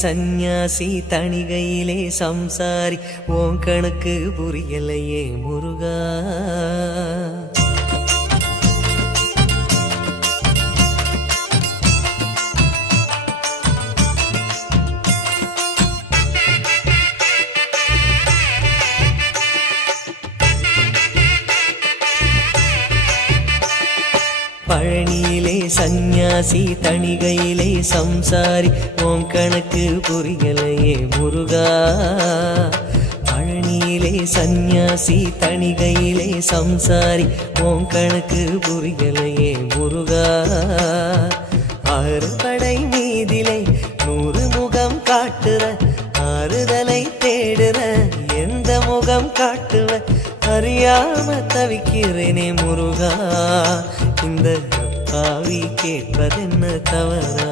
சந்நியாசி தணிகையிலே சம்சாரி ஓன் கணக்கு புரியலையே முருகா. பழனியிலே சந்நியாசி தணிகையிலே சம்சாரி ஓன் கணக்கு புரியலையே முருகா. பழனியிலே சந்நியாசி தணிகையிலே சம்சாரி ஓன் கணக்கு புரியலையே முருகா. ஆறுபடை மீதிலே 100 முகம் காட்டுற ஆறுதலை தேடுற எந்த முகம் காட்டுவ அறியாம தவிக்கிறேனே முருகா. இந்த பாவி கேட்பதென்ன தவறா?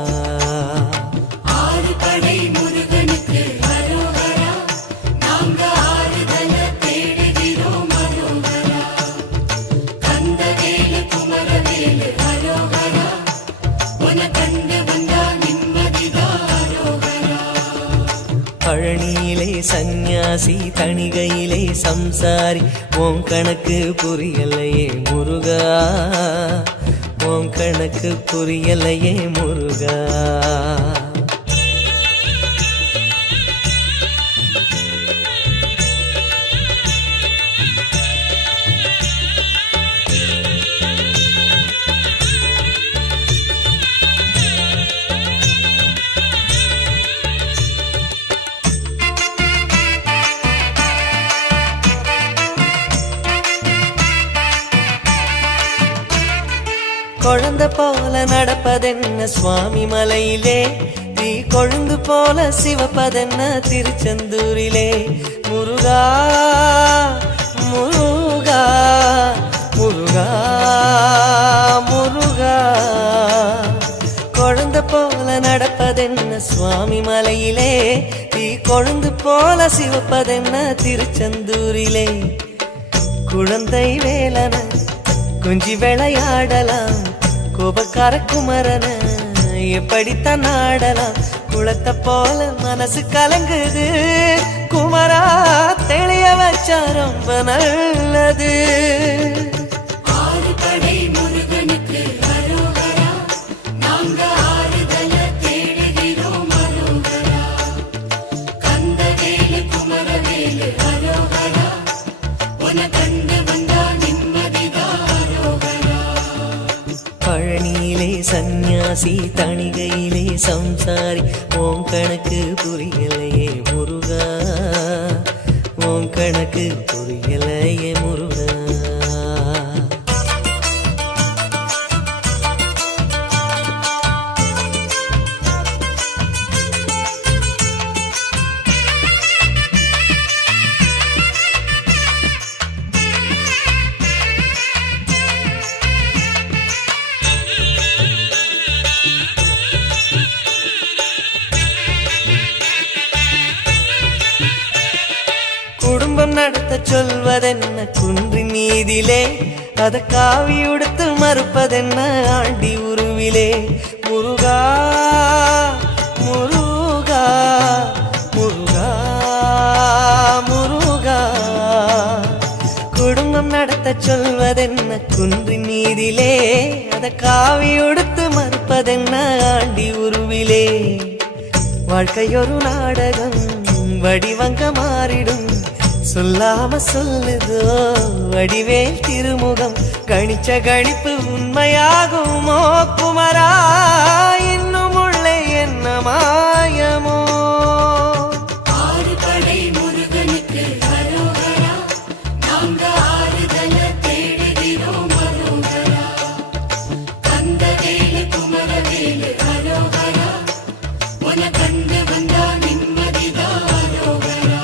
ஆறுபடை முருகனுக்கு அரோகரா, நாங்க ஆறுதல தேடுகிறோம் அரோகரா. கந்தவேலு குமரவேலு அரோகரா, உன கண்டு வந்தா நிம்மதிதான் அரோகரா. பழனியிலே சந்நியாசி தணிகையிலே சம்சாரி ஓன் கணக்கு புரியலையே முருகா. ஓன் கணக்கு புரியலையே முருகா. குழந்தை போல நடப்பதென்ன சுவாமி மலையிலே, தீ கொழுந்து போல சிவப்பதென்ன திருச்செந்தூரிலே. முருகா முருகா முருகா முருகா. குழந்தை போல நடப்பதென்ன சுவாமி மலையிலே, தீ கொழுந்து போல சிவப்பதென்ன திருச்செந்தூரிலே. குழந்தை வேலன கொஞ்சி விளையாடலாம், கோபக்கார குமரன எப்படித்தான் ஆடலாம். குளத்தை போல மனசு கலங்குது குமரா, தெளிய வச்சா ரொம்ப நல்லது. ஆறுபடை முருகனுக்கு அரோகரா, நாங்க ஆறுதல தேடுகிறோம் அரோகரா. கந்தவேலு குமரவேலு அரோகரா, உன கண்டு வந்தா நிம்மதிதான் அரோகரா. பழனியிலே சந்நியாசி தணிகையிலே சம்சாரி ஓன் கணக்கு புரியலையே முருகா. ஓன் கணக்கு புரியலையே முருகா. குடும்பம் நடத்த சொல்வதென்ன குன்றின் மீதிலே, அத காவி உடுத்து மறுப்பதென்ன ஆண்டி உருவிலே. முருகா முருகா முருகா முருகா. குடும்பம் நடத்த சொல்வதென்ன குன்றின் மீதிலே, அத காவி உடுத்து மறுப்பதென்ன ஆண்டி உருவிலே. வாழ்க்கையொரு நாடகம் வடிவங்க மாறிடும், சொல்லாம சொல்லுதோ வடிவேல் திருமுகம். கணிச்ச கணிப்பு உண்மையாகுமோ குமரா, இன்னும் உள்ளே என்ன மாயமோ. ஆறுபடை முருகனுக்கு அரோகரா, நாங்க ஆறுதல தேடுகிறோம் அரோகரா. கந்தவேலு குமரவேலு அரோகரா, உன கண்டு வந்தா நிம்மதிதான் அரோகரா.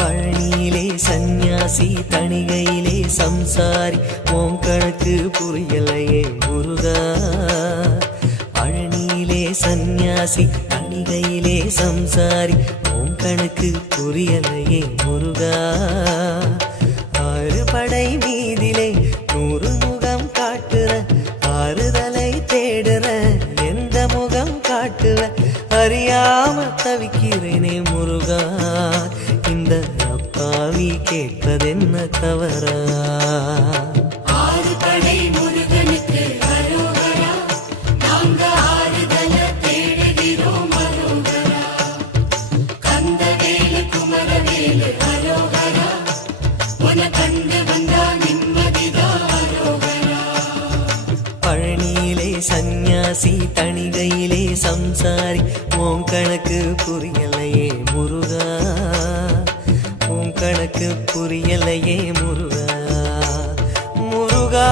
பழனியிலே சந்நியாசி தணிகையிலே சம்சாரி ஓன் கணக்கு புரியலையே முருகா. சந்நியாசி தணிகையிலே சம்சாரி உன் கணக்கு புரியலையே முருகா. 6 படை மீதிலே 100 முகம் காட்டுற ஆறுதலை தேடுற எந்த முகம் காட்டுவ அறியாம தவிக்கிறேனே முருகா. இந்த அப்பாவி கேட்பதென்ன தவறா? ஆறு படை முருகனுக்கு அரோகரா, நாங்க ஆறுதல தேடுகிறோம் அரோகரா. கந்தவேலு குமரவேலு அரோகரா, உன கண்டு வந்தா நிம்மதிதான் அரோகரா. பழனியிலே சந்நியாசி தணிகையிலே சம்சாரி உன் கணக்கு புரியலையே முருகா. உன் கணக்கு புரியலையே முருகா. முருகா